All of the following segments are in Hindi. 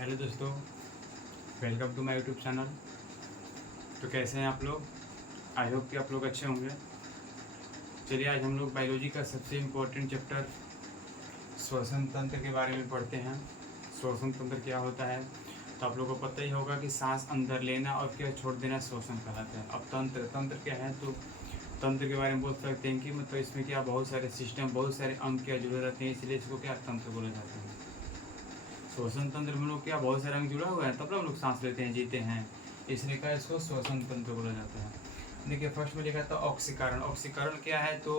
हेलो दोस्तों, welcome to my YouTube channel. तो कैसे हैं आप लोग? आई होप कि आप लोग अच्छे होंगे। चलिए आज हम लोग बायोलॉजी का सबसे इम्पोर्टेंट चैप्टर श्वसन तंत्र के बारे में पढ़ते हैं। श्वसन तंत्र क्या होता है? तो आप लोगों को पता ही होगा कि सांस अंदर लेना और क्या छोड़ देना श्वसन कहलाता है। अब तंत्र क्या है? तो तंत्र के बारे में बोल सकते हैं कि मतलब इसमें क्या बहुत सारे सिस्टम, बहुत सारे अंग क्या जुड़े रहते हैं, इसलिए इसको क्या तंत्र बोले जाते हैं। श्वसन तंत्र में लोग क्या बहुत सारे अंग जुड़ा हुआ है, तब हम लोग सांस लेते हैं, जीते हैं, इसलिए क्या इसको श्वसन तंत्र बोला जाता है। देखिए फर्स्ट में लिखा था ऑक्सीकरण। ऑक्सीकरण क्या है? तो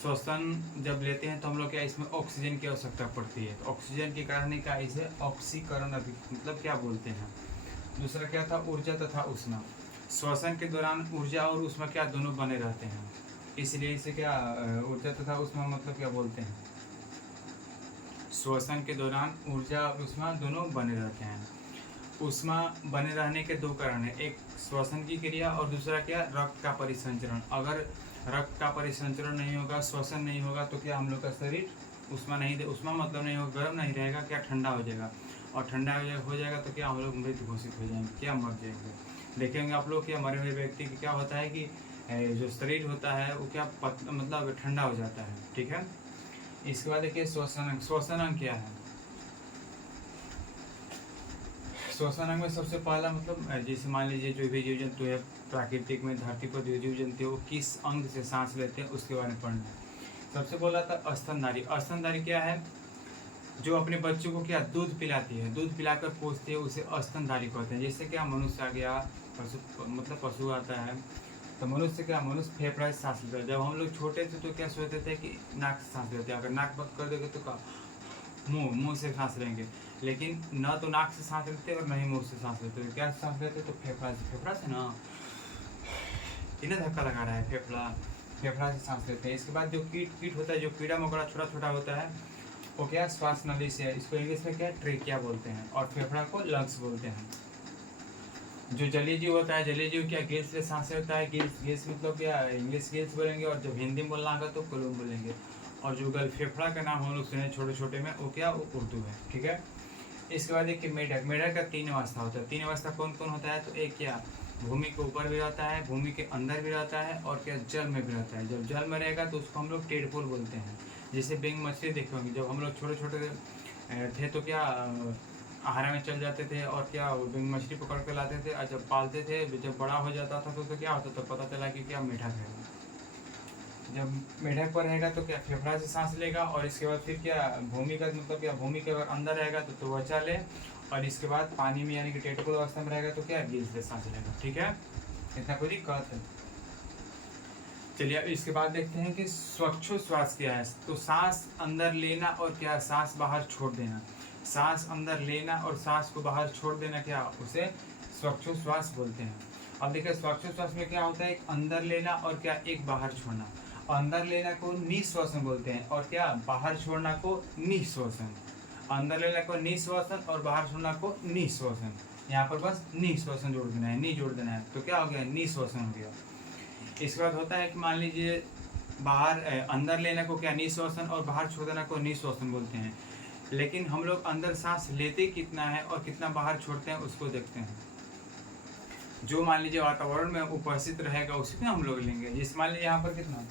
श्वसन जब लेते हैं तो हम लोग क्या इसमें ऑक्सीजन की आवश्यकता पड़ती है, तो ऑक्सीजन के कारण ही क्या इसे ऑक्सीकरण मतलब क्या बोलते हैं। दूसरा क्या था? ऊर्जा तथा ऊष्मा। श्वसन के दौरान ऊर्जा और ऊष्मा क्या दोनों बने रहते हैं, इसलिए इसे क्या ऊर्जा तथा ऊष्मा मतलब क्या बोलते हैं। श्वसन के दौरान ऊर्जा और ऊष्मा दोनों बने रहते हैं। ऊष्मा बने रहने के दो कारण हैं, एक श्वसन की क्रिया और दूसरा क्या रक्त का परिसंचरण। अगर रक्त का परिसंचरण नहीं होगा, श्वसन नहीं होगा, तो क्या हम लोग का शरीर ऊष्मा नहीं दे, ऊष्मा मतलब नहीं होगा, गर्म नहीं रहेगा, क्या ठंडा हो जाएगा, और ठंडा हो जाएगा तो क्या हम लोग मृत घोषित हो जाएंगे, क्या मर जाएंगे। देखेंगे आप लोग क्या मरे हुए व्यक्ति की क्या होता है कि जो शरीर होता है वो क्या मतलब ठंडा हो जाता है, ठीक है। इसके बाद देखिए श्वसन अंग। श्वसन अंग क्या है? श्वसन अंग में सबसे पहला मतलब जैसे मान लीजिए जो भी जीव जंतु है प्राकृतिक में, धरती पर जो जीव जंतु है वो किस अंग से सांस लेते हैं उसके बारे में पढ़ना है। सबसे बोला था स्तनधारी। स्तनधारी क्या है? जो अपने बच्चों को क्या दूध पिलाती है, दूध पिलाकर पोसती है, उसे स्तनधारी कहते हैं। जैसे क्या मनुष्य आ गया, पशु मतलब पशु आता है, तो मनुष्य क्या मनुष्य फेफड़ा से सांस लेता है। जब हम लोग छोटे थे तो क्या सोचते थे कि नाक से सांस लेते हैं, अगर नाक बंद कर देंगे तो क्या मुंह से सांस लेंगे, लेकिन न तो नाक से सांस लेते और न ही मुंह से सांस लेते। क्या सांस लेते तो फेफड़ा से ना इन्हें धक्का लगा रहा है, फेफड़ा से सांस लेते हैं। इसके बाद जो कीट होता है, जो कीड़ा मकोड़ा छोटा छोटा होता है, वो क्या श्वास नली से है, इसको इंग्लिश में क्या ट्रेकिया बोलते हैं, और फेफड़ा को लंग्स बोलते हैं। जो जलीय जीव होता है, जलीय जीव क्या गिल्स से सांस लेता है, गिल्स मतलब क्या इंग्लिश गिल्स बोलेंगे, और जब हिंदी में बोलना होगा तो कोलूम बोलेंगे। और जो गल फेफड़ा का नाम हम लोग सुने छोटे छोटे में, वो क्या वो उर्दू है, ठीक है। इसके बाद देखिए मेढक। मेढक का 3 अवस्था होता है। 3 अवस्था कौन कौन होता है? तो एक क्या भूमि के ऊपर भी रहता है, भूमि के अंदर भी रहता है, और क्या जल में भी रहता है। जब जल में रहेगा तो उसको हम लोग टेडपोल बोलते हैं। जैसे बेंग मछली देखे होंगे, जब हम लोग छोटे छोटे थे तो क्या आहारा में चल जाते थे और क्या बेंग मछली पकड़ कर लाते थे, और जब पालते थे, जब बड़ा हो जाता था तो क्या होता था, पता चला कि क्या मेढक है। जब मेढक पर रहेगा तो क्या फेफड़ा से सांस लेगा, और इसके बाद फिर क्या भूमि का मतलब क्या भूमि के अगर अंदर रहेगा तो त्वचा ले, और इसके बाद पानी में यानी कि टेटकुल अवस्था में रहेगा तो क्या गिल्स से सांस लेगा, ठीक है। इतना कोई दिक्कत है? चलिए अब इसके बाद देखते हैं कि श्वास क्या है। तो सांस अंदर लेना और क्या सांस बाहर छोड़ देना। सांस अंदर लेना और सांस को बाहर छोड़ देना, क्या उसे श्वास बोलते हैं। अब देखिए श्वास में क्या होता है, एक अंदर लेना और क्या एक बाहर छोड़ना। अंदर लेना को निश्वसन बोलते हैं, और क्या बाहर छोड़ना को निश्वसन। अंदर लेना को निश्वसन और बाहर छोड़ना को निश्वसन। यहाँ पर बस निश्वसन जोड़ देना है, नी जोड़ देना है, तो क्या हो गया निश्वसन हो गया। इसके बाद होता है कि मान लीजिए बाहर अंदर लेने को क्या निश्वसन और बाहर छोड़ देना को निश्वसन बोलते हैं, लेकिन हम लोग अंदर सांस लेते कितना है और कितना बाहर छोड़ते हैं उसको देखते हैं। जो मान लीजिए वातावरण में उपस्थित रहेगा उसी में हम लोग लेंगे। जिस मान लीजिए यहाँ पर कितना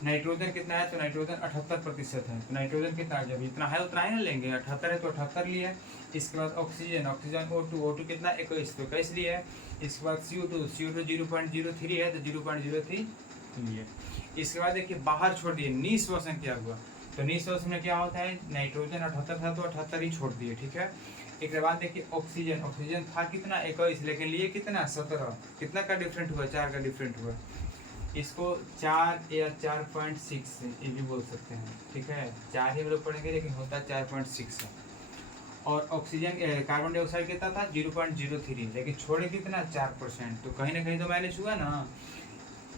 नाइट्रोजन कितना है, तो नाइट्रोजन 78% है, तो नाइट्रोजन कितना जब इतना है उतना ही ना लेंगे, 78 है तो 78 लिए। इसके बाद ऑक्सीजन O2 कितना 21, तो 21 लिए। इसके बाद CO2 0.03 है तो 0.03 लिए। इसके बाद देखिए बाहर छोड़ दिए, निश्वसन क्या हुआ, तो निश्वसन में क्या होता है, नाइट्रोजन 78 था तो 78 ही छोड़ दिए, ठीक है। एक बाद देखिए ऑक्सीजन था कितना 21, लेकिन लिए कितना 17, कितना का डिफरेंट हुआ, 4 का डिफरेंट हुआ। इसको 4 या 4.6 ये भी बोल सकते हैं, ठीक है। 4 ही हम लोग पढ़ेंगे लेकिन होता 4.6 है। और ऑक्सीजन कार्बन डाइऑक्साइड कितना था 0.03, लेकिन छोड़े कितना 4%, तो कहीं ना कहीं तो मैंने छुआ ना।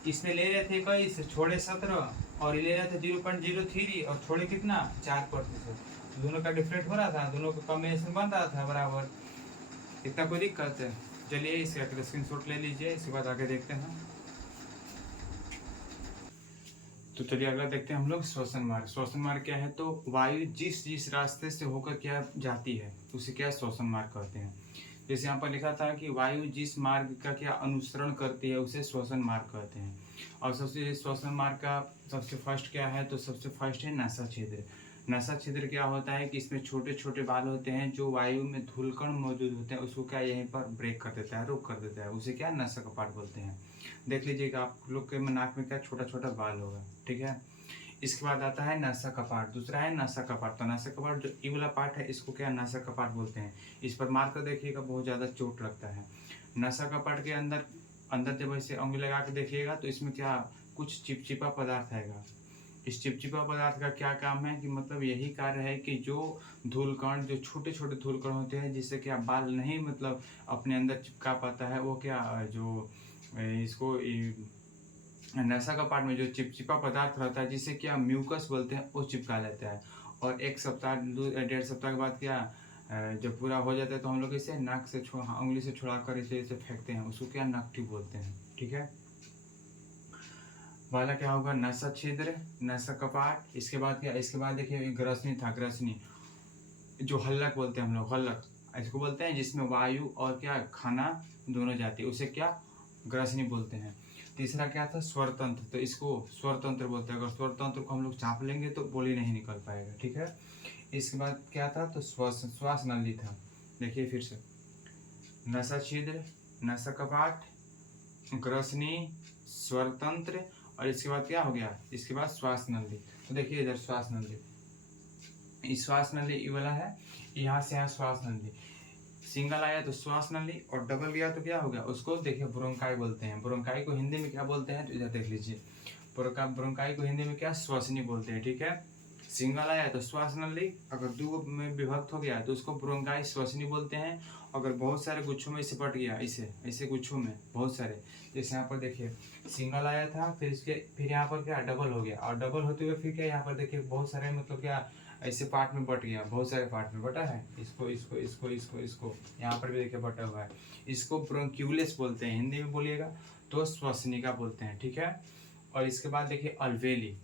इसमें ले रहे थे 21, छोड़े 17, और ये ले रहे थे 0.03 और छोड़े कितना 4%, तो दोनों का डिफरेंट हो रहा था, दोनों का कॉम्बिनेशन बन रहा था बराबर। इतना कोई दिक्कत है? चलिए इसका स्क्रीनशॉट ले लीजिए, इसके बाद आगे देखते हैं। तो चलिए अगला देखते हैं हम लोग श्वसन मार्ग। श्वसन मार्ग क्या है, तो वायु जिस जिस रास्ते से होकर क्या जाती है उसे क्या श्वसन मार्ग कहते हैं। जैसे यहाँ पर लिखा था कि वायु जिस मार्ग का क्या अनुसरण करती है उसे श्वसन मार्ग कहते हैं। और सबसे श्वसन मार्ग का सबसे फर्स्ट क्या है, तो सबसे फर्स्ट है नसा छिद्र। नसा छिद्र क्या होता है कि इसमें छोटे छोटे बाल होते हैं जो वायु में धूलकण मौजूद होते हैं, उसको क्या यहीं पर ब्रेक कर देता है, रोक कर देता है, उसे क्या नसा कपाट बोलते हैं। देख लीजिएगा आप लोग के नाक में क्या छोटा छोटा बाल होगा, ठीक है। इसके बाद आता है नासा कपाट, दूसरा है नासा कपाट। तो नासा कपाट जो ई वाला पार्ट है इसको क्या नासा कपाट बोलते हैं। इस पर मार कर देखिएगा, बहुत ज़्यादा चोट लगता है। नासा कपाट के अंदर अंदर जब ऐसे उंगली लगा के देखिएगा तो इसमें क्या कुछ चिपचिपा पदार्थ आएगा। इस चिपचिपा पदार्थ का क्या काम है कि मतलब यही कार्य है कि जो धूलकण, जो छोटे छोटे धूलकण होते हैं जिससे क्या बाल नहीं मतलब अपने अंदर चिपका पाता है, वो क्या जो इसको नसा कपाट में जो चिपचिपा पदार्थ रहता है जिसे क्या म्यूकस बोलते हैं, वो चिपका लेता है। और एक सप्ताह 1.5 सप्ताह के बाद क्या जब पूरा हो जाता है तो हम लोग इसे नाक से उंगली से छुड़ा कर इसे फेंकते हैं, उसको क्या नाक ट्यूब बोलते हैं, ठीक है। वाला क्या होगा, नसा छिद्र, नसा कपाट। इसके बाद क्या, इसके बाद देखिए ग्रसनी था, ग्रसनी जो हल्लक बोलते हैं हम लोग, हल्लक इसको बोलते हैं जिसमें वायु और क्या खाना दोनों जाती है, उसे क्या ग्रसनी बोलते हैं। तीसरा क्या था, स्वरतंत्र, तो इसको स्वरतंत्र बोलते हैं। अगर स्वरतंत्र को हम लोग चाप लेंगे तो बोली नहीं निकल पाएगा, ठीक है। इसके बाद क्या था, तो श्वास नली था। देखिए फिर से, नसा छिद्र, नसा कपाट, ग्रसनी, स्वरतंत्र, और इसके बाद क्या हो गया, इसके बाद श्वास नली। तो देखिए इधर श्वास नली, श्वास नली ये वाला है, यहाँ से यहाँ श्वास नली। सिंगल आया तो श्वास नली और डबल गया तो क्या हो गया, उसको देखिए ब्रोंकाई बोलते हैं। ब्रोंकाई को हिंदी में क्या बोलते हैं, तो इधर देख लीजिए, ब्रोंकाई को हिंदी में क्या श्वसनी बोलते हैं, ठीक है। सिंगल आया तो श्वास नली, अगर दो में विभक्त हो गया तो उसको ब्रोंकाई श्वसनी बोलते हैं। अगर बहुत सारे गुच्छों में इसे बट गया, इसे ऐसे गुच्छों में बहुत सारे, जैसे यहाँ पर देखिए सिंगल आया था, फिर यहाँ पर क्या डबल हो गया, और डबल होते हुए फिर क्या यहाँ पर देखिए बहुत सारे मतलब क्या ऐसे पार्ट में बट गया, बहुत सारे पार्ट में बटा है, इसको इसको इसको इसको इसको यहाँ पर भी देखिए बटा हुआ है। इसको ब्रोंक्यूलेस बोलते हैं, हिंदी में बोलिएगा तो श्वसनिका बोलते हैं, ठीक है। और इसके बाद देखिए अल्वेली,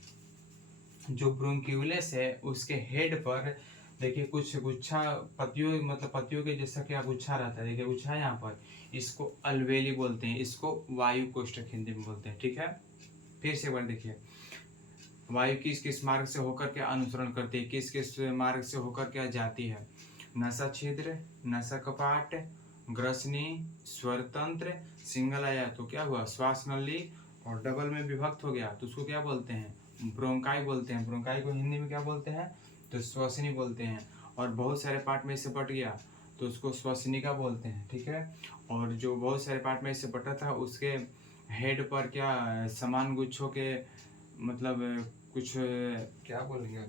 जो ब्रोंक्यूलेस है उसके हेड पर देखिए कुछ गुच्छा पत्तियों, मतलब पत्तियों के जैसा क्या गुच्छा रहता है, देखिए गुच्छा यहाँ पर, इसको अल्वेली बोलते हैं, इसको वायु कोष्ठक हिंदी में बोलते हैं, ठीक है। फिर से एक बार देखिए, वायु किस किस मार्ग से होकर क्या अनुसरण करती है, किस किस मार्ग से होकर क्या जाती है, नसा छिद्र, नसा कपाट, ग्रसनी, स्वरतंत्र। सिंगल आया तो क्या हुआ, श्वास नली, और डबल में विभक्त हो गया तो उसको क्या बोलते हैं, ब्रोंकाई बोलते हैं। ब्रोंकाई को हिंदी में क्या बोलते हैं, तो श्वसनी बोलते हैं। और बहुत सारे पार्ट में इससे बट गया तो उसको श्वसनिका बोलते हैं, ठीक है। और जो बहुत सारे पार्ट में इससे बटा था उसके हेड पर क्या समान गुच्छों के मतलब कुछ क्या बोलेंगे,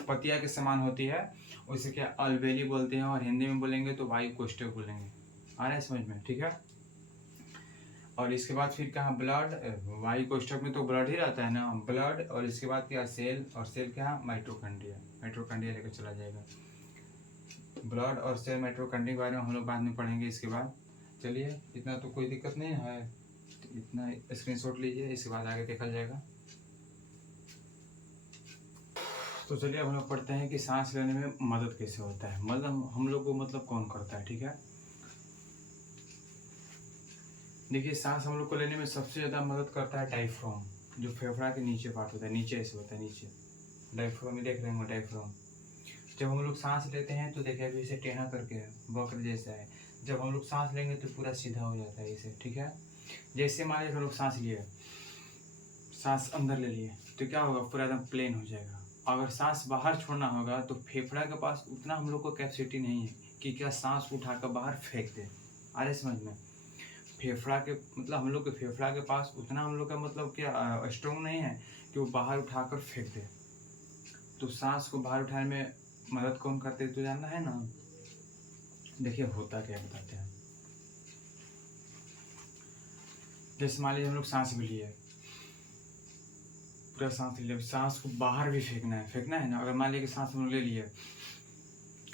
पतिया के समान होती है, उसे क्या अल्वेली बोलते हैं। और हिंदी में बोलेंगे तो वायु कोष्ठक बोलेंगे। आ रहा है समझ में, ठीक है। और इसके बाद फिर कहाँ, ब्लड, वायु कोष्ठक में तो ब्लड ही रहता है ना, ब्लड। और इसके बाद क्या, सेल, और सेल क्या, माइटोकॉन्ड्रिया, माइटोकॉन्ड्रिया लेकर चला जाएगा। ब्लड और सेल माइटोकॉन्ड्रिया के बारे में हम लोग बाद में पढ़ेंगे। इसके बाद चलिए, इतना तो कोई दिक्कत नहीं है, तो इतना स्क्रीनशॉट लीजिए, इसके बाद आगे देखा जाएगा। तो चलिए अब हम लोग पढ़ते हैं कि सांस लेने में मदद कैसे होता है, मतलब हम लोग को मतलब कौन करता है, ठीक है। देखिए सांस हम लोग को लेने में सबसे ज़्यादा मदद करता है डायफ्राम, जो फेफड़ा के नीचे पार्ट होता है, नीचे ऐसे होता है, नीचे डायफ्राम, देख रहे होंगे डायफ्राम। जब हम लोग सांस लेते हैं तो देखिए अभी इसे टेढ़ा करके है, वक्र जैसा है। जब हम लोग सांस लेंगे तो पूरा सीधा हो जाता है इसे, ठीक है। जैसे मान लीजिए हम लोग सांस लिए, सांस अंदर ले लिए तो क्या होगा, पूरा एकदम प्लेन हो जाएगा। अगर सांस बाहर छोड़ना होगा तो फेफड़ा के पास उतना हम लोग को कैपेसिटी नहीं है कि क्या सांस उठाकर बाहर फेंक दे। आ रहे समझ में, फेफड़ा के मतलब हम लोग के फेफड़ा के पास उतना हम लोग का मतलब क्या स्ट्रॉन्ग नहीं है कि वो बाहर उठाकर फेंक दे। तो सांस को बाहर उठाने में मदद कौन करते तो जानना है ना। देखिए होता क्या, बताते हैं। जैसे मान लीजिए हम लोग सांस भी लिए, पूरा सांस ले, सांस को बाहर भी फेंकना है ना। अगर मान लीजिए सांस हम लोग ले लिए,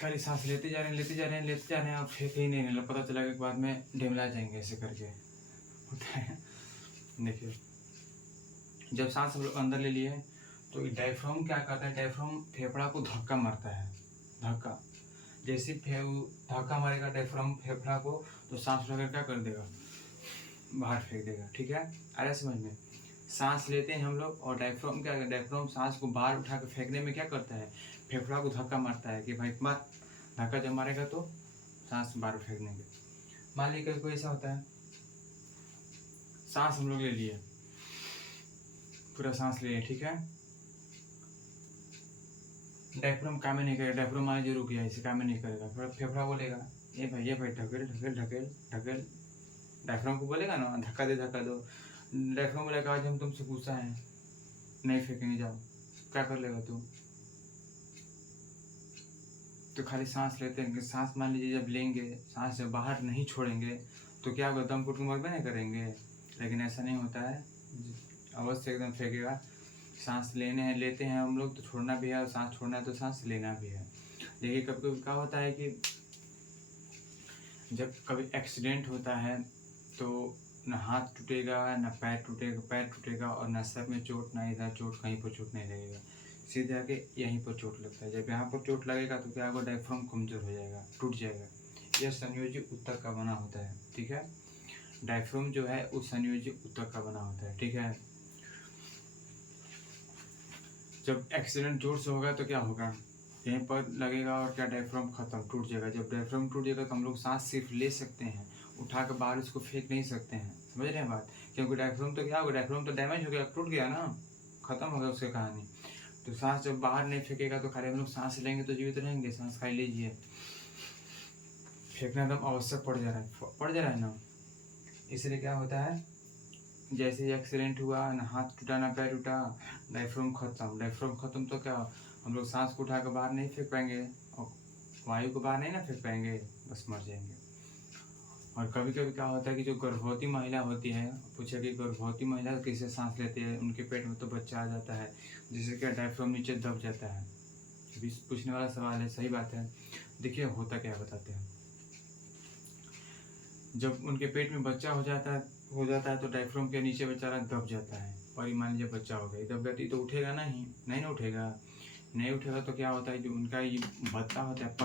खाली सांस लेते जा रहे हैं और फेंक ही नहीं रहे, पता चला कि बाद में ढेमला जाएंगे ऐसे करके, होता है। देखिए जब सांस हम लोग अंदर ले लिए तो डायफ्राम क्या करता है, डायफ्राम फेफड़ा को धक्का मारता है, धक्का। जैसे धक्का मारेगा डायफ्राम फेफड़ा को, तो सांस उठाकर क्या कर देगा, बाहर फेंक देगा। ठीक है, आ रहा समझ में। सांस लेते हैं हम लोग और डायफ्राम क्या, डायफ्राम सांस को बाहर उठा कर फेंकने में क्या करता है, फेफड़ा को धक्का मारता है कि भाई मार, धक्का जब मारेगा तो सांस बाहर फेंकने के। मान लीजिए कोई ऐसा होता है, सांस हम लोग ले लिए, पूरा सांस ले लिए, ठीक है, डायफ्राम काम नहीं करेगा, डायफ्राम मान लीजिए रुक गया, इसे काम नहीं करेगा, फिर फेफड़ा बोलेगा ये भाई ढकेल ढकेल ढकेल ढकेल, डायफ्राम को बोलेगा ना धक्का दो, डायफ्राम बोलेगा आज हम तुमसे गुस्सा है, नहीं फेंकेंगे, जाओ। क्या कर लेगा तू, तो खाली सांस लेते हैं, सांस मान लीजिए जब लेंगे, सांस जब बाहर नहीं छोड़ेंगे तो क्या होगा, दम घुट के मरबे नहीं करेंगे। लेकिन ऐसा नहीं होता है, अवश्य एकदम फेंकेगा। सांस लेते हैं हम लोग तो छोड़ना भी है, और सांस छोड़ना है तो सांस लेना भी है। देखिए कभी कभी क्या होता है कि जब कभी एक्सीडेंट होता है तो न हाथ टूटेगा न पैर टूटेगा और न सर में चोट, ना इधर चोट, कहीं पर चोट नहीं लगेगा, सीधे आके यहीं पर चोट लगता है। जब यहाँ पर चोट लगेगा तो क्या होगा, डायफ्राम कमजोर हो जाएगा, टूट जाएगा। यह संयोजी ऊतक का बना होता है, ठीक है, डायफ्राम जो है उस संयोजी ऊतक का बना होता है, ठीक है। जब एक्सीडेंट जोर से होगा तो क्या होगा, यहीं पर लगेगा और क्या, डायफ्राम खत्म, टूट जाएगा। जब डायफ्राम टूट जाएगा तो हम लोग सांस सिर्फ ले सकते हैं, उठा कर बाहर उसको फेंक नहीं सकते हैं, समझ रहे हैं बात। क्योंकि डायफ्राम तो क्या होगा, डायफ्राम तो डैमेज हो गया, टूट गया ना, खत्म हो गया उसकी कहानी। तो सांस जब बाहर नहीं फेंकेगा तो खाली हम लोग सांस लेंगे तो जीवित रहेंगे, सांस खाई लीजिए, फेंकना एकदम आवश्यक पड़ जा रहा है ना। इसलिए क्या होता है, जैसे ही एक्सीडेंट हुआ, ना हाथ टूटा ना पैर टूटा, डायफ्राम खत्म तो क्या, हम लोग सांस को उठा कर बाहर नहीं फेंक पाएंगे और वायु को बाहर नहीं ना फेंक पाएंगे, बस मर जाएंगे। और कभी कभी क्या होता है कि जो गर्भवती महिला होती है, पूछे कि गर्भवती महिला कैसे सांस लेती है, उनके पेट में तो बच्चा आ जाता है, जिससे क्या डायफ्राम नीचे दब जाता है। अभी पूछने वाला सवाल है, सही बात है। देखिए होता क्या बताते हैं, जब उनके पेट में बच्चा हो जाता है तो डायफ्राम के नीचे बेचारा दब जाता है, और ये मान लीजिए बच्चा हो गया, दब गया तो उठेगा नहीं ना उठेगा, नहीं उठेगा तो क्या होता है, जो उनका ये बत्ता होता है,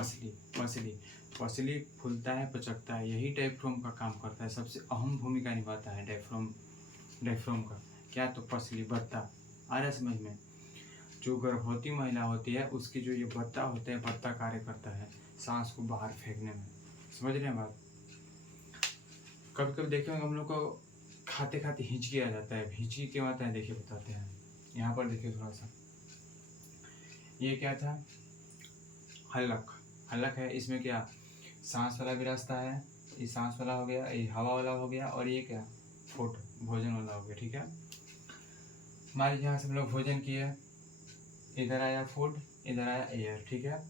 पसली फूलता है, पचकता है, यही डायफ्राम का काम करता है, सबसे अहम भूमिका निभाता है डायफ्राम का। क्या, तो पसली, बत्ता, आ रहा है समझ में। जो गर्भवती महिला होती है उसकी जो ये बत्ता होते हैं, बत्ता कार्य करता है सांस को बाहर फेंकने में, समझ रहे हैं बात। कभी कभी देखे होंगे हम लोग को खाते खाते हिचकी आ जाता है, हिचकी क्यों आता है देखिए बताते हैं। यहाँ पर देखिए थोड़ा सा, ये क्या था, हल्लक है, इसमें क्या सांस वाला भी रास्ता है, ये सांस वाला हो गया, ये हवा वाला हो गया, और ये क्या फूड भोजन वाला हो गया, ठीक है। मान लीजिए यहाँ से हम लोग भोजन किए, इधर आया फूड, इधर आया एयर, ठीक है।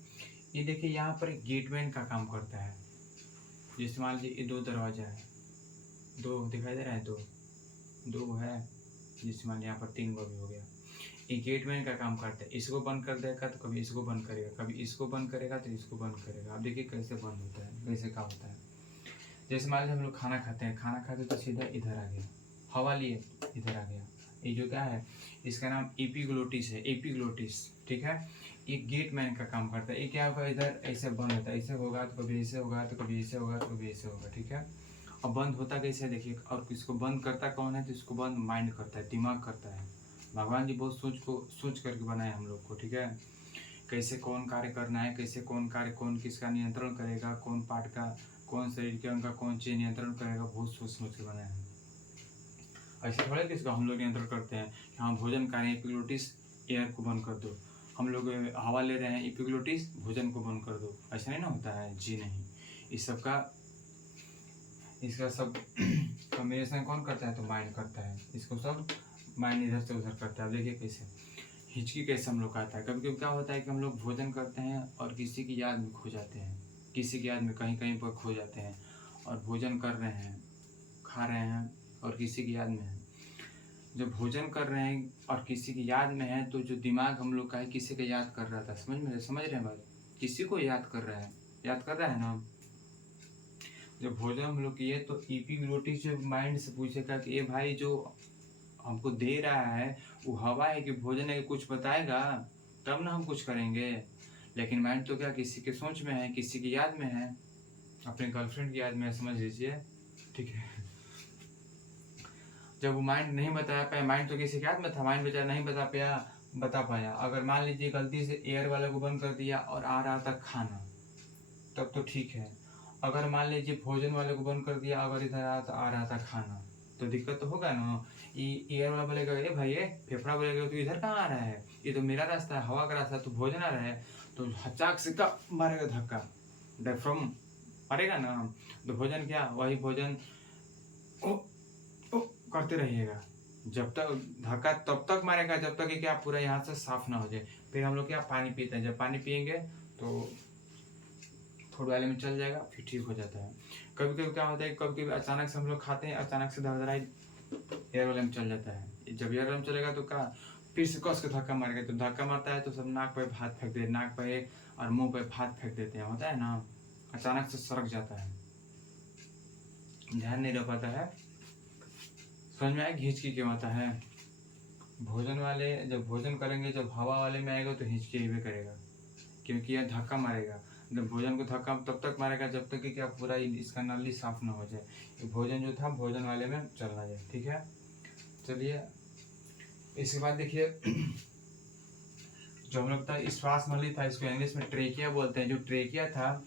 ये देखिए यहाँ पर गेटमैन का काम करता है। जैसे मान लीजिए ये 2 दरवाजा है, 2 दिखाई दे रहा है, 2 है, जिससे मान लीजिए यहाँ पर 3 भी हो गया। ये गेटमैन का काम करता है, इसको बंद कर देगा तो कभी इसको बंद करेगा, कभी इसको बंद करेगा तो इसको बंद करेगा। अब देखिए कैसे बंद होता है, कैसे क्या होता है। जैसे मान लीजिए हम लोग खाना खाते तो सीधा इधर आ गया, हवा लिए इधर आ गया। ये जो क्या है, इसका नाम एपिग्लोटिस है, एपिग्लोटिस, ठीक है। ये गेटमैन का काम करता है। ये क्या होगा, इधर ऐसे बंद होता है, ऐसे होगा तो कभी ऐसे होगा, तो कभी ऐसे होगा, तो कभी ऐसे होगा, ठीक है। और बंद होता कैसे देखिए, और इसको बंद करता कौन है, तो इसको बंद माइंड करता है, दिमाग करता है। भगवान जी बहुत सोच करके बनाए हम लोग को, ठीक है। कैसे कौन कार्य करना है, कैसे कौन कार्य, कौन किसका नियंत्रण करेगा, कौन पार्ट का, कौन शरीर के अंग का कौन चीज नियंत्रण करेगा, बहुत सोच के बनाए हैं। ऐसे थोड़ा किसका हम लोग नियंत्रण करते हैं कि हाँ भोजन कार्य एपिग्लोटिस, एयर को बंद कर दो, हम लोग हवा ले रहे हैं, एपिग्लोटिस भोजन को बंद कर दो, ऐसा नहीं ना होता है जी, नहीं। इस सब का, इसका सब कॉम्बिनेशन कौन करता है, तो माइंड करता है, इसको सब माइंड इधर से उधर करता है। अब देखिए कैसे हिचकी कैसे हम लोग का आता है। कभी कभी क्या होता है कि हम लोग भोजन करते हैं और किसी की याद में खो जाते हैं, किसी की याद में कहीं कहीं पर खो जाते हैं, और भोजन कर रहे हैं, खा रहे हैं और किसी की याद में है। जब भोजन कर रहे हैं और किसी की याद में है तो जो दिमाग हम लोग का है किसी को याद कर रहा था, समझ रहे हैं बात, किसी को याद कर रहा है ना। जब भोजन हम लोग किए तो एपिग्लोटिस जो माइंड से पूछेगा कि ये भाई जो हमको दे रहा है, वो हवा है कि भोजन है कि कुछ बताएगा, तब ना हम कुछ करेंगे। लेकिन माइंड तो क्या किसी के सोच में है, किसी की याद में है, अपने गर्लफ्रेंड की याद में है, समझ लीजिए, ठीक है। जब वो माइंड नहीं बता पाया, माइंड तो किसी के याद में था, माइंड बेचारा नहीं बता पाया। अगर मान लीजिए गलती से एयर वाले को बंद कर दिया और आ रहा था खाना, तब तो ठीक है। अगर मान लीजिए भोजन वाले को बंद कर दिया, अगर इधर आ रहा था खाना, तो दिक्कत तो होगा ना। ये एयर वाला बोलेगा, ए भाई ए फेफड़ा बोलेगा, तो इधर कहाँ आ रहा है, ये तो मेरा रास्ता है, हवा का रास्ता है, तो भोजन आ रहा है, तो हचाक से का मारेगा धक्का, डायफ्राम मारेगा ना। तो भोजन क्या, वही भोजन ओ ओ करते रहिएगा, जब तक धक्का तब तक मारेगा जब तक कि क्या पूरा यहाँ से साफ ना हो जाए। फिर हम लोग क्या पानी पीते हैं, जब पानी पियेंगे तो थोड़े वाले में चल जाएगा, फिर ठीक हो जाता है। कभी कभी क्या होता है, कभी कभी अचानक से हम लोग खाते हैं, अचानक से धड़धड़ाई एयर वाले में चल जाता है। जब एयर वाले में चलेगा तो क्या, फिर से कस के धक्का मारेगा, तो धक्का मारता है तो सब नाक पे हाथ फेंक देते, नाक पे और मुंह पे हाथ फेंक देते हैं, होता है ना, अचानक से सरक जाता है, ध्यान नहीं रह पाता है। समझ में आया हिचकी क्यों आता है। भोजन वाले जब भोजन करेंगे, जब हवा वाले में आएगा तो हिचकी ही भी करेगा, क्योंकि यह धक्का मारेगा। जब भोजन को धक्का तब तक मारेगा जब तक कि क्या पूरा इसका नली साफ ना हो जाए। ये भोजन जो था भोजन वाले में चलना जाए, ठीक है। चलिए इसके बाद देखिए, जो हम लोग था श्वास नली था, इसको इंग्लिश में ट्रेकिया बोलते हैं। जो ट्रेकिया था,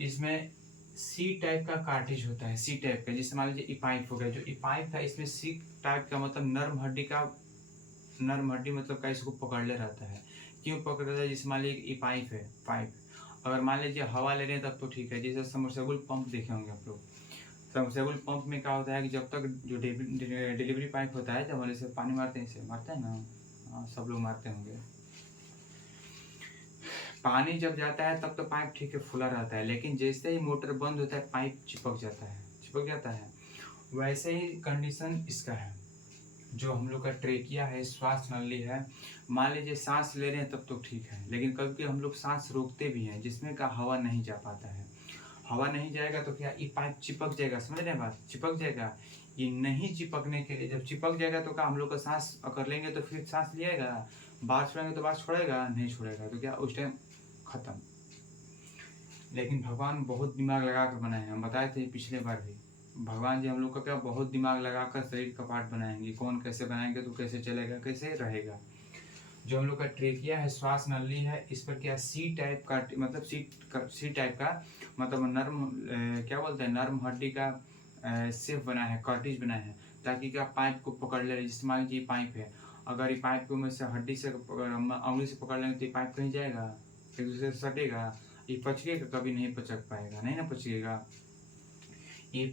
इसमें सी टाइप का कार्टिज होता है, सी टाइप का, जिससे मान लीजिए इपाइप हो गया। जो इपाइप था इसमें सी टाइप का मतलब नर्म हड्डी मतलब का इसको पकड़ ले रहता है। क्यों पकड़ रहा है, जिससे मान लीजिए इपाइप है, पाइप, अगर मान लीजिए हवा ले रहे हैं तब तो ठीक है। जैसे सबमर्सिबल पंप देखे होंगे आप लोग, सबमर्सिबल पंप में क्या होता है कि जब तक जो डिलीवरी पाइप होता है, जब से पानी मारते हैं, इसे मारते हैं ना, हाँ सब लोग मारते होंगे। पानी जब जाता है तब तो पाइप ठीक है फुला रहता है, लेकिन जैसे ही मोटर बंद होता है पाइप चिपक जाता है। वैसे ही कंडीशन इसका है, जो हम लोग का ट्रेकिया है, श्वास नली है। मान लीजिए सांस ले रहे हैं तब तो ठीक है, लेकिन कभी कभी हम लोग सांस रोकते भी हैं, जिसमें का हवा नहीं जा पाता है। हवा नहीं जाएगा तो क्या, ये पाइप चिपक जाएगा, समझ रहे हैं बात, चिपक जाएगा। ये नहीं चिपकने के लिए, जब चिपक जाएगा तो क्या हम लोग का सांस अगर लेंगे तो फिर सांस लिएगा, बात छोड़ेंगे तो बात छोड़ेगा नहीं छोड़ेगा, तो क्या उस टाइम खत्म। लेकिन भगवान बहुत दिमाग लगा कर बनाए हैं, हम बताए थे पिछले बार भी, भगवान जी हम लोग का क्या बहुत दिमाग लगाकर शरीर का पार्ट बनाएंगे। कौन कैसे बनाएंगे तो कैसे चलेगा, कैसे रहेगा। जो हम लोग का ट्रेकिया है, श्वास नली है, इस पर क्या सी टाइप का मतलब सी टाइप का मतलब नर्म क्या बोलते हैं, नर्म हड्डी का शेप बना है, कार्टिज बना है, ताकि क्या पाइप को पकड़ ले। जिससे मान लीजिए पाइप है, अगर ये पाइप को में से हड्डी से उंगली से पकड़ लेंगे तो ये पाइप कहीं जाएगा, एक दूसरे से सटेगा, ये पचकेगा, कभी नहीं पचक पाएगा, नहीं ना पचकेगा। ये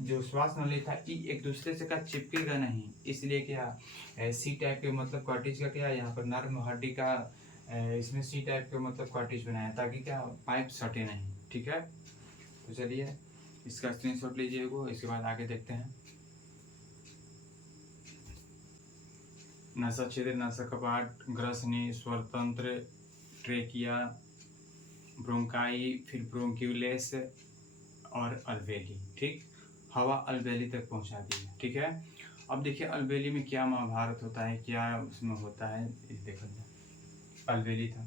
जो श्वास नली था ये एक दूसरे से का चिपकेगा नहीं, इसलिए क्या सी टाइप के मतलब कार्टिज का क्या यहाँ पर नर्म हड्डी का इसमें सी टाइप के मतलब कार्टिज बनाया, ताकि क्या पाइप सटे नहीं, ठीक है। तो चलिए इसका स्क्रीनशॉट लीजिए वो, इसके बाद आगे देखते हैं। नसा छिद्र, नसा कपाट, ग्रसनी, स्वरतंत्र, ट्रेकिया, ब्रोंकाई, फिर ब्रोंक्यूलेस और अलवेली, ठीक। हवा अलवेली तक पहुंचा दी है, ठीक है। अब देखिए अलवेली में क्या महाभारत होता है, क्या उसमें होता है, देखो अलवेली था।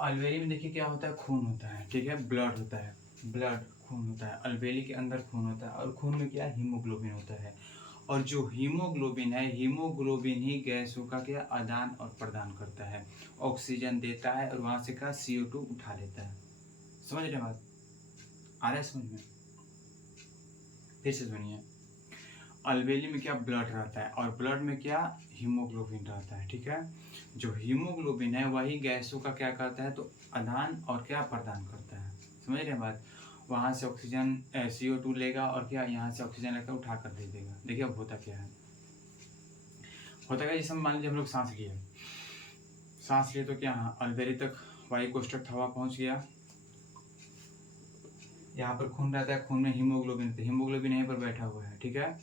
अलवेली में देखिए क्या होता है, खून होता है, ठीक है, ब्लड होता है, ब्लड खून होता है। अलवेली के अंदर खून होता है, और खून में क्या हीमोग्लोबिन होता है। और जो हीमोग्लोबिन है, हीमोग्लोबिन ही गैसों का क्या आदान और प्रदान करता है, ऑक्सीजन देता है, और वहाँ से क्या CO2 उठा लेता है। समझ रहे बात, आ रहा है समझ में, फिर से सुनिए। अलवेली में क्या ब्लड रहता है, और ब्लड में क्या हीमोग्लोबिन रहता है, ठीक है। जो हीमोग्लोबिन है वही गैसों का क्या करता है, तो आदान और क्या प्रदान करता है, समझ रहे हैं बात। वहाँ से ऑक्सीजन CO2 लेगा, और क्या यहाँ से ऑक्सीजन लेकर उठा कर दे देगा। देखिए अब होता क्या है, होता क्या, जैसे मान लीजिए हम लोग सांस लिए तो क्या अलवेली तक वायु कोष्ठक हवा पहुँच गया, यहाँ पर खून रहता है, खून में हीमोग्लोबिन रहता है, हीमोग्लोबिन यहीं पर बैठा हुआ है, ठीक है।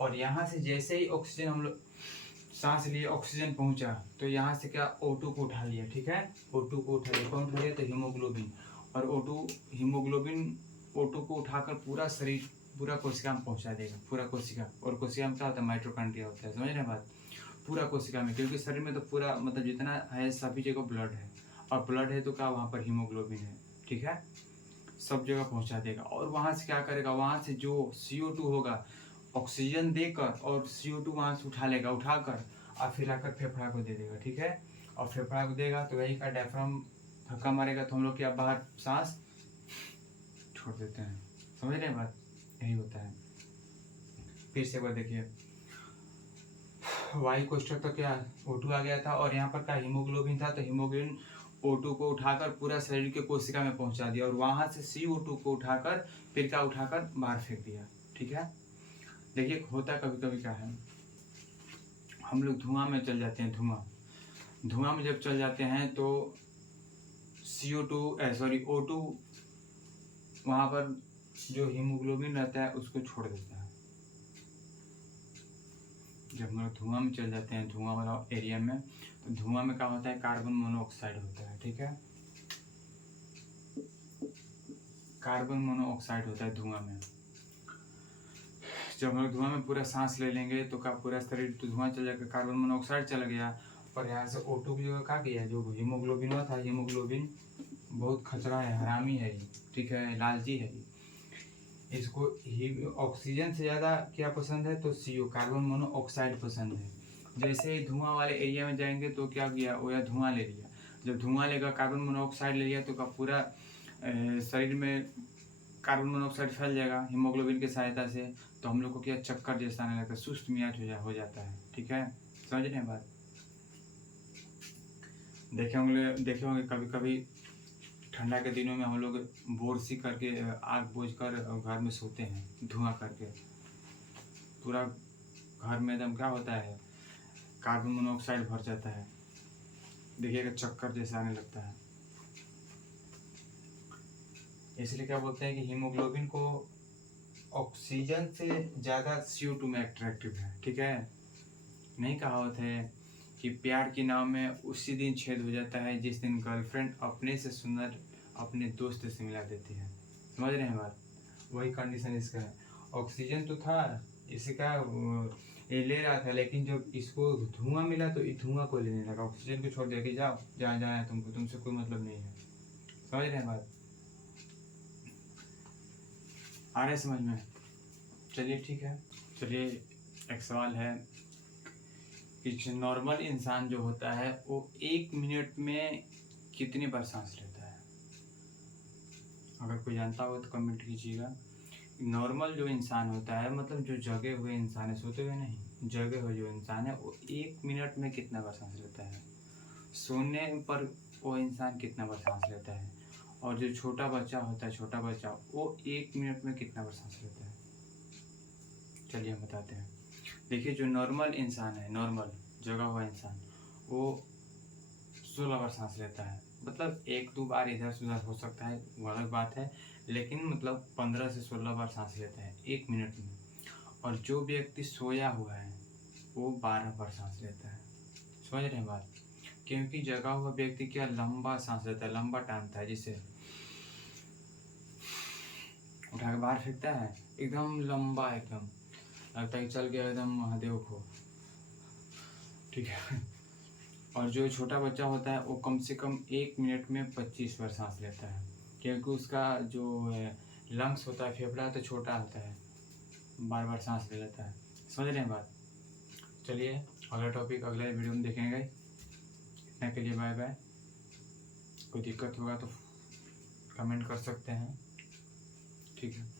और यहाँ से जैसे ही ऑक्सीजन हम लोग सांस लिए, ऑक्सीजन पहुँचा, तो यहाँ से क्या O2 को उठा लिया, ठीक है। O2 को उठा लिया, तो हीमोग्लोबिन, और O2 हीमोग्लोबिन O2 को उठाकर पूरा शरीर पूरा कोशिका में पहुंचा देगा, पूरा कोशिका। और कोशिका में क्या होता है, माइटोकॉन्ड्रिया होता है, समझ रहे हैं बात, पूरा कोशिका में। क्योंकि शरीर में तो पूरा मतलब जितना है सभी जगह ब्लड है, और ब्लड है तो क्या वहाँ पर हीमोग्लोबिन है, ठीक है, सब जगह पहुंचा देगा। और वहाँ से क्या करेगा, वहाँ से जो CO2 होगा ऑक्सीजन देकर, और CO2 वहाँ से उठा लेगा, उठाकर और फिर आकर फेफड़ा को दे देगा, ठीक है। और फेफड़ा को देगा तो वही का डायफ्राम धक्का मारेगा तो हम लोग क्या बाहर सांस छोड़ देते हैं, समझ रहे हैं बात, यही होता है। फिर से एक बार देखिए, वायु कोष्ठक तो क्या O2 आ गया था, और यहाँ पर क्या हीमोग्लोबिन था, तो हीमोग्लोबिन O2 को उठाकर पूरा शरीर के कोशिका में पहुंचा दिया, और वहां से CO2 को उठाकर फिर क्या उठाकर बाहर फेंक दिया, ठीक है। देखिए होता कभी कभी क्या है, हम लोग धुआं में चल जाते हैं, धुआं में जब चल जाते हैं तो O2 वहाँ पर जो हीमोग्लोबिन रहता है उसको छोड़ देता है। जब हम लोग धुआं में चल जाते हैं, धुआं वाला एरिया में, तो धुआं में क्या होता है, कार्बन मोनोऑक्साइड होता है, ठीक है, कार्बन मोनोऑक्साइड होता है धुआं में। जब हम लोग धुआं में पूरा सांस ले लेंगे तो क्या पूरा शरीर तो धुआं चल जाएगा, कार्बन मोनोऑक्साइड चला गया, और यहाँ से O2 की जगह क्या किया, जो हीमोग्लोबिन हुआ था, हीमोग्लोबिन बहुत खतरा है, हरामी है ये, ठीक है, लालची है ये। इसको ऑक्सीजन से ज़्यादा क्या पसंद है, तो CO कार्बन मोनोऑक्साइड पसंद है। जैसे ही धुआं वाले एरिया में जाएंगे तो क्या किया, वो या धुआं ले लिया, जब धुआं लेगा कार्बन मोनोऑक्साइड ले लिया तो का पूरा शरीर में कार्बन मोनोऑक्साइड फैल जाएगा हीमोग्लोबिन की सहायता से, तो हम लोग को क्या चक्कर जैसा आने लगता है, सुस्त मियाज हो जाता है, ठीक है, समझ रहे हैं बात। देखे होंगे कभी कभी ठंडा के दिनों में हम लोग बोरसी करके आग बोझ कर घर में सोते हैं, धुआं करके, पूरा घर में एकदम क्या होता है, कार्बन मोनोऑक्साइड भर जाता है, देखिएगा चक्कर जैसा आने लगता है। इसलिए क्या बोलते हैं कि हीमोग्लोबिन को ऑक्सीजन से ज़्यादा CO2 में अट्रैक्टिव है, ठीक है। नहीं कहावत है कि प्यार की नाव में उसी दिन छेद हो जाता है जिस दिन गर्लफ्रेंड अपने से सुंदर अपने दोस्त से मिला देती है, समझ रहे हैं बात, वही कंडीशन इसका है। ऑक्सीजन तो था, इसे क्या ये ले रहा था, लेकिन जब इसको धुआं मिला तो ये धुआं को लेने लगा, ऑक्सीजन को छोड़ दिया कि जाओ जहाँ जाना है तुमको, तुमसे कोई मतलब नहीं है, समझ रहे हैं बात, आ रहे समझ में। चलिए ठीक है, चलिए एक सवाल है कि नॉर्मल इंसान जो होता है वो 1 मिनट में कितनी बार सांस लेता है, अगर कोई जानता हो तो कमेंट कीजिएगा। नॉर्मल जो इंसान होता है, मतलब जो जगे हुए इंसान है, सोते हुए नहीं, जगे हुए जो इंसान है, वो 1 मिनट में कितना बार सांस लेता है, सोने पर वो इंसान कितना बार सांस लेता है, और जो छोटा बच्चा होता है, छोटा बच्चा, वो 1 मिनट में कितना बार सांस लेता है, चलिए हम बताते हैं। देखिए जो नॉर्मल इंसान है, नॉर्मल जगा हुआ इंसान, वो 16 बार सांस लेता है, मतलब 1-2 बार इधर से उधर हो सकता है, वो अलग बात है, लेकिन मतलब 15 से 16 बार सांस लेता है 1 मिनट में। और जो व्यक्ति सोया हुआ है वो 12 बार सांस लेता है, समझ रहे हैं बात, क्योंकि जगा हुआ व्यक्ति क्या लंबा सांस लेता है, लंबा टानता है, जिसे उठा के बाहर फेंकता है, एकदम लंबा, एकदम लगता है चल गया एकदम महादेव को, ठीक है। और जो छोटा बच्चा होता है वो कम से कम 1 मिनट में 25 बार सांस लेता है, क्योंकि उसका जो लंग्स होता है, फेफड़ा तो छोटा होता है, बार बार सांस ले लेता है, समझ रहे हैं बात। चलिए अगला टॉपिक अगले वीडियो में देखेंगे, इतना के लिए बाय बाय। कोई दिक्कत होगा तो कमेंट कर सकते हैं, ठीक है।